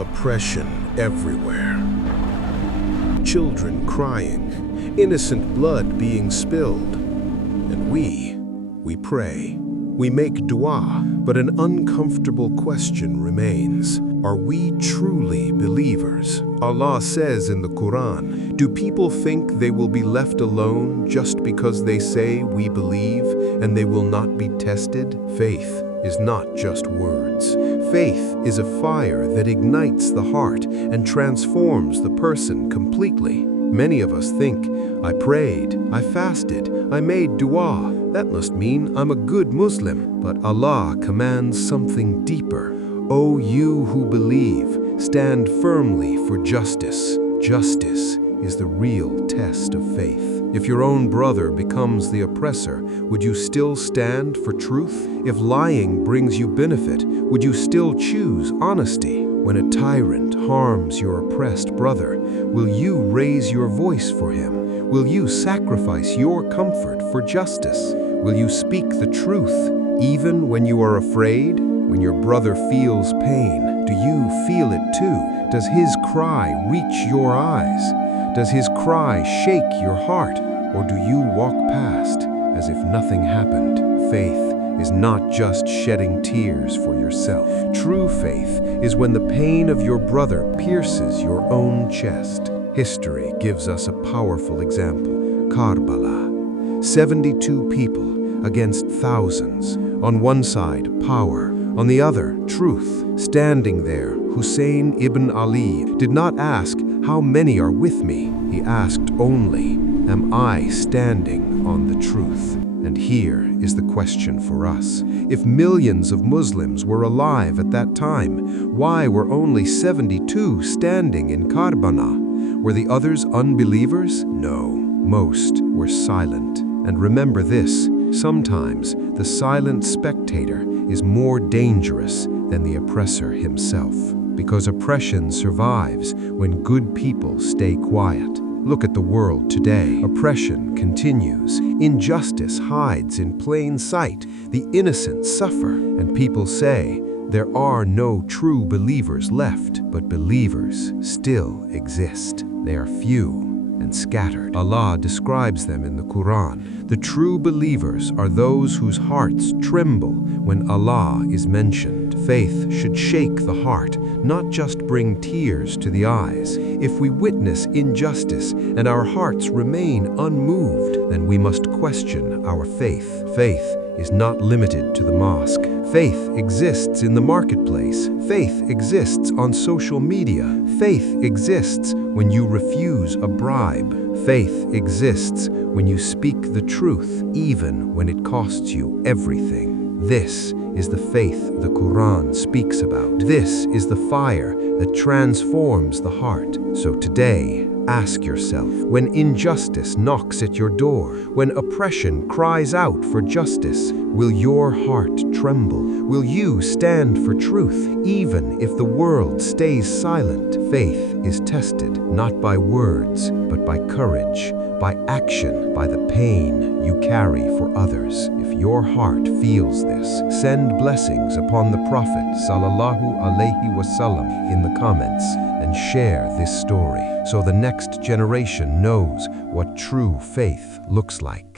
Oppression everywhere. Children crying, innocent blood being spilled. And we pray. We make dua, but an uncomfortable question remains. Are we truly believers? Allah says in the Qur'an, do people think they will be left alone just because they say we believe and they will not be tested? Faith is not just words. Faith is a fire that ignites the heart and transforms the person completely. Many of us think, I prayed, I fasted, I made dua. That must mean I'm a good Muslim. But Allah commands something deeper. O you who believe, stand firmly for justice. Justice is the real test of faith. If your own brother becomes the oppressor, would you still stand for truth? If lying brings you benefit, would you still choose honesty? When a tyrant harms your oppressed brother, will you raise your voice for him? Will you sacrifice your comfort for justice? Will you speak the truth, even when you are afraid? When your brother feels pain, do you feel it too? Does his cry reach your eyes? Does his cry shake your heart? Or do you walk past as if nothing happened? Faith is not just shedding tears for yourself. True faith is when the pain of your brother pierces your own chest. History gives us a powerful example. Karbala. 72 people against thousands. On one side, power. On the other, truth. Standing there, Husayn ibn Ali did not ask, how many are with me? He asked only, am I standing on the truth? And here is the question for us. If millions of Muslims were alive at that time, why were only 72 standing in Karbala? Were the others unbelievers? No, most were silent. And remember this, sometimes the silent spectator is more dangerous than the oppressor himself, because oppression survives when good people stay quiet. Look at the world today. Oppression continues. Injustice hides in plain sight. The innocent suffer. And people say, there are no true believers left, but believers still exist. They are few and scattered. Allah describes them in the Qur'an. The true believers are those whose hearts tremble when Allah is mentioned. Faith should shake the heart, not just bring tears to the eyes. If we witness injustice and our hearts remain unmoved, then we must question our faith. Faith is not limited to the mosque. Faith exists in the marketplace. Faith exists on social media. Faith exists when you refuse a bribe. Faith exists when you speak the truth, even when it costs you everything. This is the faith the Qur'an speaks about. This is the fire that transforms the heart. So today, ask yourself, when injustice knocks at your door, when oppression cries out for justice, will your heart tremble? Will you stand for truth, even if the world stays silent? Faith is tested not by words, but by courage, by action, by the pain you carry for others. If your heart feels this, send blessings upon the Prophet ﷺ in the comments and share this story so the next generation knows what true faith looks like.